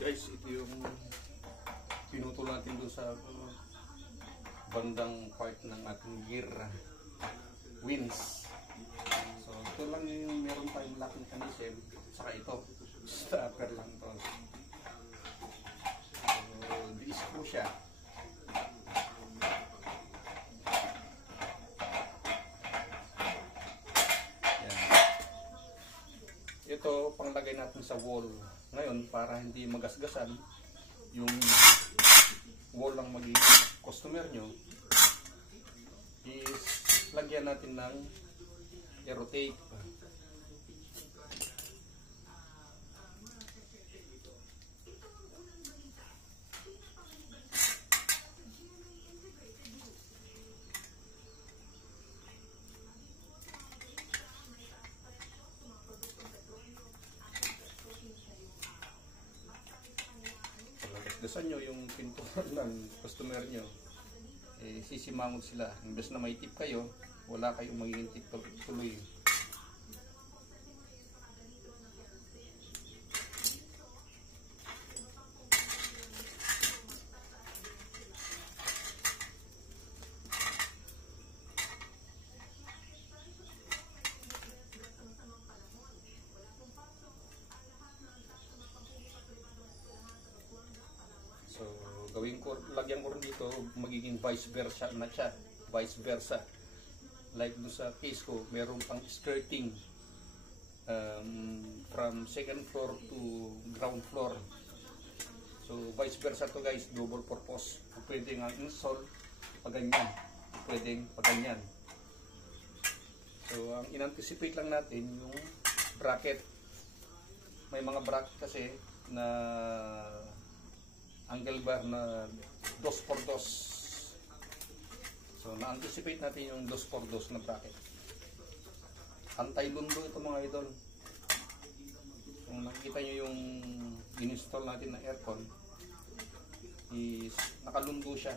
Guys, ito yung pinutol natin doon sa bandang part ng ating gear wins. So ito lang yung meron tayong lock mechanism, saka ito stopper lang to. So di-screw siya. Yan. Ito panglagay natin sa wall ngayon para hindi magasgasan yung wall ng magiging customer nyo. Is lagyan natin ng aero tape. Dasan nyo yung pintuan ng customer nyo, sisimangot sila. Imbes na may tip kayo, wala kayong magiging tip tuloy. So, gawin ko, lagyan ko rin dito, magiging vice versa na siya. Vice versa. Like doon sa case ko, meron pang skirting from second floor to ground floor. So, vice versa to guys, double purpose. Pwede nga install pag ganyan. Pwede pag ganyan. So, ang in-anticipate lang natin yung bracket. May mga bracket kasi na angle bar na 2x2. So, na-anticipate natin yung 2x2 na bracket. Anti-lundo ito mga idol. Kung nakikita nyo yung in-install natin na aircon, is nakalundo siya.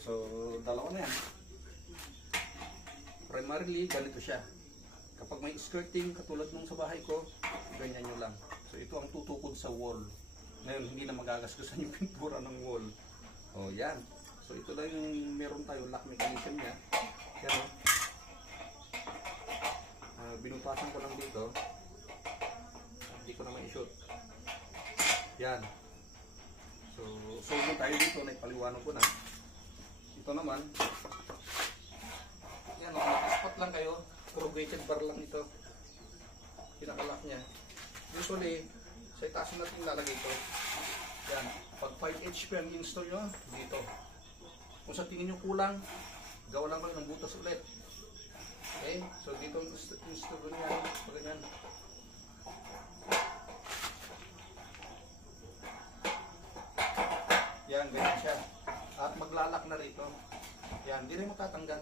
So, dalawa na yan. Primarily, ganito siya. Kapag may skirting, katulad nung sa bahay ko, ganyan nyo lang. So, ito ang tutukod sa wall. Ngayon, hindi na magagasgasan yung pintura ng wall. O, yan. So, ito lang yung meron tayo lock mechanism niya. Yan o. Binutasan ko lang dito. Hindi ko na ma-shoot. Yan. So, solve tayo dito. Naipaliwanag ko na. Ito naman, yan o, nakaspot lang kayo, corrugated bar lang ito, pinakalak niya. Usually, sa itaas natin lalagay ito. Yan, pag 5 HP ang install nyo, dito. Kung sa tingin nyo kulang, gawa lang kayo ng butas ulit. Okay, so dito install nyo yan, pag ganyan. Yan, ganyan siya. At maglalak na rito. Yan, hindi rin matatanggal.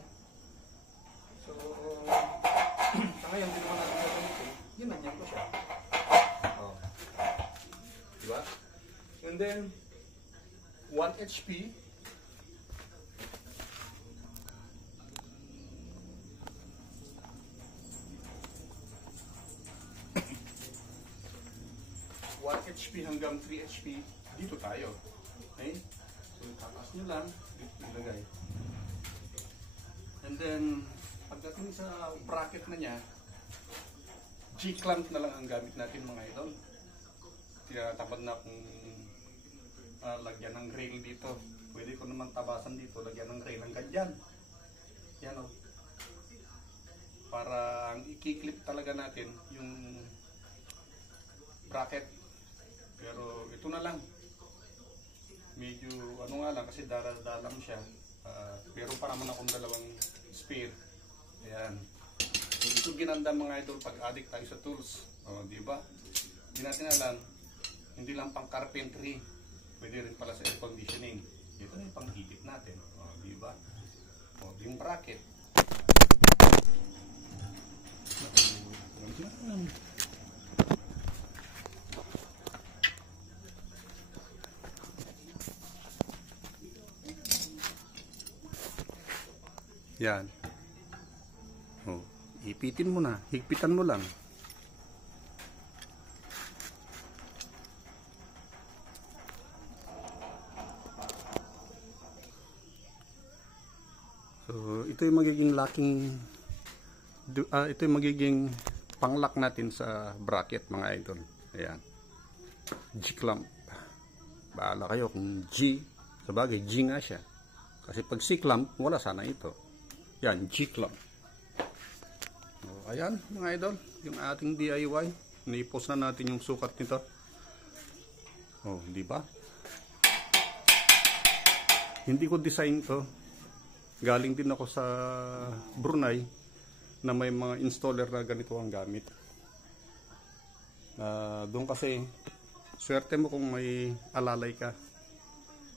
So, sa ngayon, hindi naman natin gagamitin. Ginanyan ko siya. Oh. Diba? And then, 1 HP. Hanggang 3 HP. Dito tayo. Okay? So, tatas nyo lang, ilagay. And then, pagdating sa bracket na niya, G-clamp na lang ang gamit natin mga idol. Tinatamad na kung lagyan ng rail dito. Pwede ko naman tabasan dito, lagyan ng rail ng ganyan. Yan o. Para ang i-clip talaga natin yung bracket. Pero ito na lang. Medyo ano nga lang kasi dalang siya. Pero pa naman akong dalawang spare. Ayan. So ito ginanda mga idol pag addict tayo sa tools. O, di ba? Hindi natin alam. Hindi lang pang carpentry. Pwede rin pala sa air conditioning. Ito na yung panghigit natin. O, di ba? O, yung bracket. Yan. Oh, ipitin mo na, higpitan mo lang. So, ito yung magiging locking, ito yung magiging panglock natin sa bracket, mga idol. Ayan. G-clamp. Bahala kayo kung G. Sabagay, G nga siya. Kasi pag C-clamp, wala sana ito. Yan, G-clamp. So, ayan, mga idol. Yung ating DIY. Naipost na natin yung sukat nito. Oh, di ba? Hindi ko design to. Galing din ako sa Brunei na may mga installer na ganito ang gamit. Doon kasi swerte mo kung may alalay ka.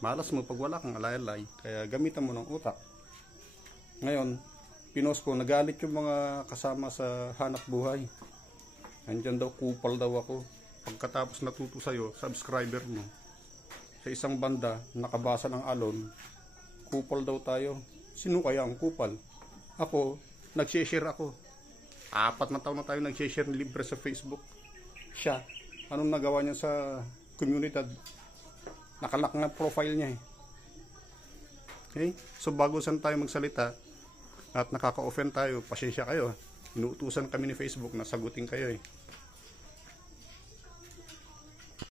Malas mo pag wala kang alalay, kaya gamitan mo ng utak. Ngayon, pinost ko, nagalit yung mga kasama sa hanap buhay. Andyan daw, kupal daw ako. Pagkatapos natuto sa'yo, subscriber mo. Sa isang banda, nakabasa ng alon, kupal daw tayo. Sino kaya ang kupal? Ako, nag-share ako. 4 na taon na tayo nag-share libre sa Facebook. Siya, anong nagawa niya sa komunidad? Nakalock na profile niya eh. Okay? So bago saan tayo magsalita at nakaka-offend tayo, pasensya kayo. Inuutusan kami ni Facebook na sagutin kayo eh.